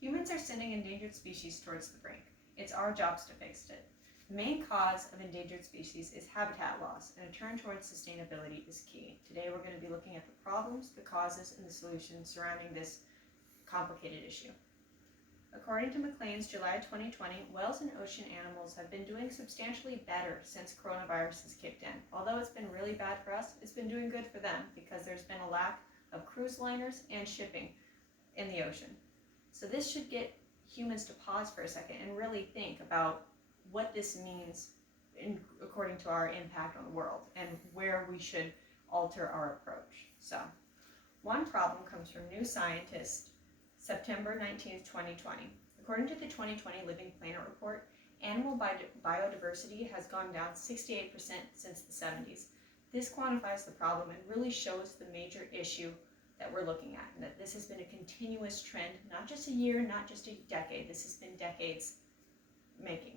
Humans are sending endangered species towards the brink. It's our jobs to fix it. The main cause of endangered species is habitat loss, and a turn towards sustainability is key. Today we're going to be looking at the problems, the causes, and the solutions surrounding this complicated issue. According to McLean's July 2020, whales and ocean animals have been doing substantially better since coronavirus has kicked in. Although it's been really bad for us, it's been doing good for them because there's been a lack of cruise liners and shipping in the ocean. So this should get humans to pause for a second and really think about what this means according to our impact on the world and where we should alter our approach. So, one problem comes from New Scientist, September 19th, 2020. According to the 2020 Living Planet report, animal biodiversity has gone down 68% since the 70s. This quantifies the problem and really shows the major issue that we're looking at, and that this has been a continuous trend, not just a year, not just a decade. This has been decades making.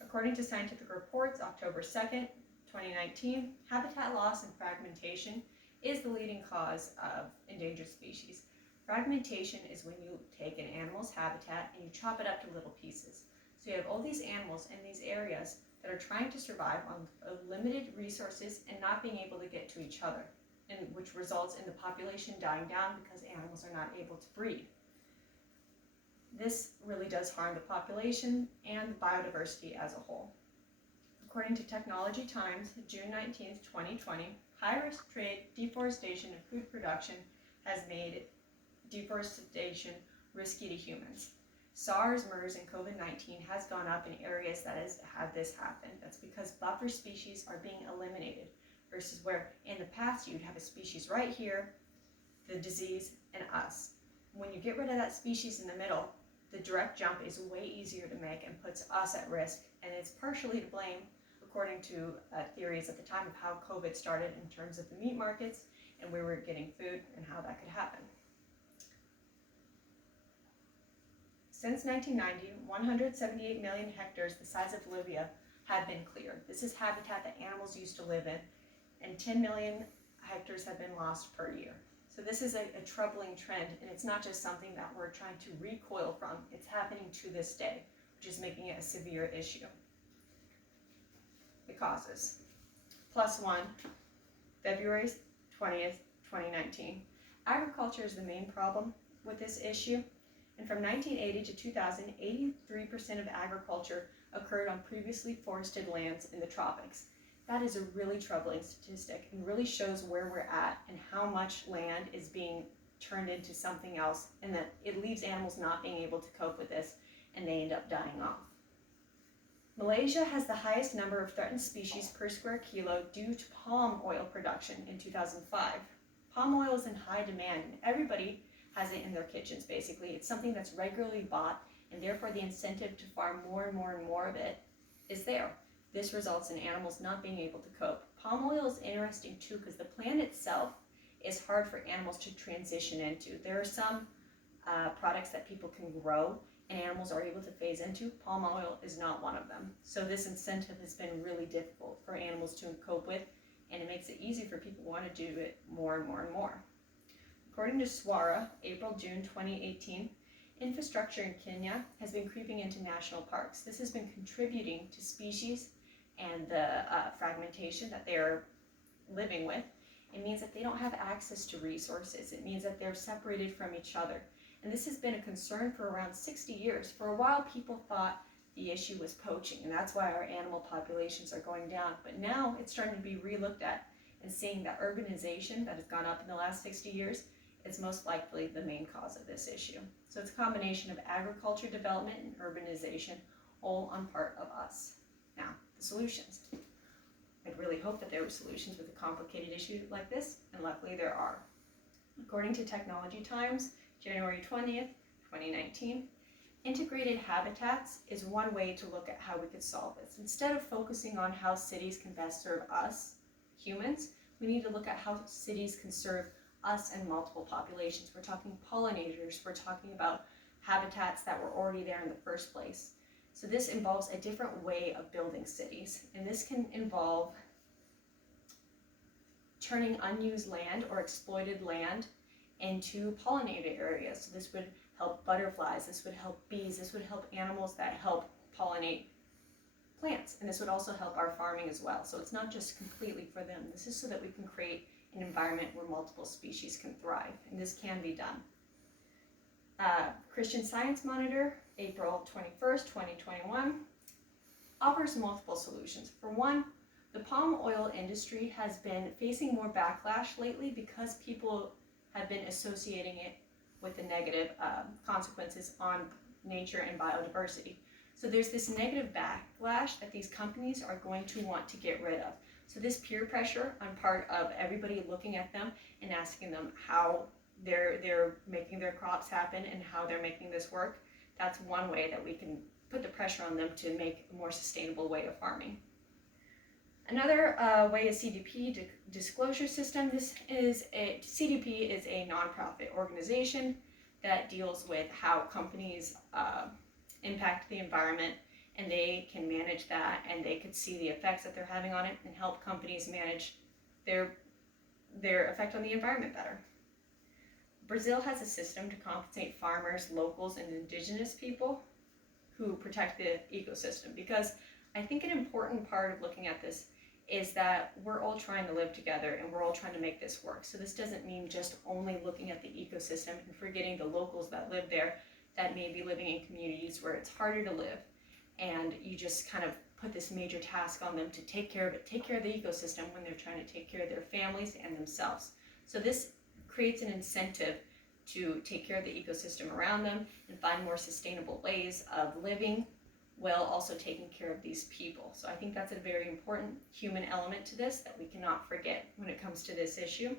According to scientific reports, October 2nd, 2019, habitat loss and fragmentation is the leading cause of endangered species. Fragmentation is when you take an animal's habitat and you chop it up to little pieces. So you have all these animals in these areas that are trying to survive on limited resources and not being able to get to each other, and which results in the population dying down because animals are not able to breed. This really does harm the population and biodiversity as a whole. According to Technology Times, June 19th, 2020, high-risk trade, deforestation, and food production has made deforestation risky to humans. SARS, MERS, and COVID-19 has gone up in areas that has had this happen. That's because buffer species are being eliminated versus where in the past you'd have a species right here, the disease, and us. When you get rid of that species in the middle, the direct jump is way easier to make and puts us at risk, and it's partially to blame according to theories at the time of how COVID started in terms of the meat markets and where we were getting food and how that could happen. Since 1990, 178 million hectares the size of Libya have been cleared. This is habitat that animals used to live in, and 10 million hectares have been lost per year. So this is a troubling trend, and it's not just something that we're trying to recoil from. It's happening to this day, which is making it a severe issue. The causes. +1, February 20th, 2019. Agriculture is the main problem with this issue. And from 1980 to 2000, 83% of agriculture occurred on previously forested lands in the tropics. That is a really troubling statistic and really shows where we're at and how much land is being turned into something else, and that it leaves animals not being able to cope with this and they end up dying off. Malaysia has the highest number of threatened species per square kilo due to palm oil production in 2005. Palm oil is in high demand and everybody has it in their kitchens basically. It's something that's regularly bought, and therefore the incentive to farm more and more and more of it is there. This results in animals not being able to cope. Palm oil is interesting too because the plant itself is hard for animals to transition into. There are some products that people can grow and animals are able to phase into. Palm oil is not one of them. So this incentive has been really difficult for animals to cope with, and it makes it easy for people who want to do it more and more and more. According to SWARA, April-June 2018, infrastructure in Kenya has been creeping into national parks. This has been contributing to species and the fragmentation that they're living with. It means that they don't have access to resources. It means that they're separated from each other. And this has been a concern for around 60 years. For a while, people thought the issue was poaching, and that's why our animal populations are going down. But now it's starting to be relooked at and seeing that urbanization that has gone up in the last 60 years is most likely the main cause of this issue. So it's a combination of agriculture development and urbanization, all on part of us. Now, the solutions. I'd really hope that there were solutions with a complicated issue like this, and luckily there are. According to Technology Times, January 20th, 2019, integrated habitats is one way to look at how we could solve this. Instead of focusing on how cities can best serve us, humans, we need to look at how cities can serve us and multiple populations. We're talking pollinators, we're talking about habitats that were already there in the first place. So this involves a different way of building cities, and this can involve turning unused land or exploited land into pollinated areas. So this would help butterflies, this would help bees, this would help animals that help pollinate plants, and this would also help our farming as well. So it's not just completely for them. This is so that we can create an environment where multiple species can thrive, and this can be done. Christian Science Monitor, April 21st, 2021, offers multiple solutions. For one, the palm oil industry has been facing more backlash lately because people have been associating it with the negative consequences on nature and biodiversity. So there's this negative backlash that these companies are going to want to get rid of. So this peer pressure on part of everybody looking at them and asking them how they're making their crops happen and how they're making this work, that's one way that we can put the pressure on them to make a more sustainable way of farming. Another way is CDP disclosure system. CDP is a nonprofit organization that deals with how companies impact the environment, and they can manage that, and they could see the effects that they're having on it and help companies manage their effect on the environment better. Brazil has a system to compensate farmers, locals, and indigenous people who protect the ecosystem, because I think an important part of looking at this is that we're all trying to live together and we're all trying to make this work. So this doesn't mean just only looking at the ecosystem and forgetting the locals that live there, that may be living in communities where it's harder to live, and you just kind of put this major task on them to take care of it, take care of the ecosystem when they're trying to take care of their families and themselves. So this creates an incentive to take care of the ecosystem around them and find more sustainable ways of living while also taking care of these people. So I think that's a very important human element to this that we cannot forget when it comes to this issue.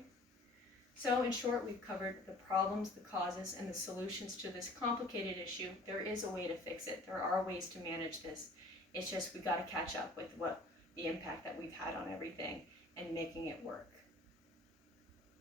So in short, we've covered the problems, the causes, and the solutions to this complicated issue. There is a way to fix it. There are ways to manage this. It's just we got to catch up with what the impact that we've had on everything and making it work.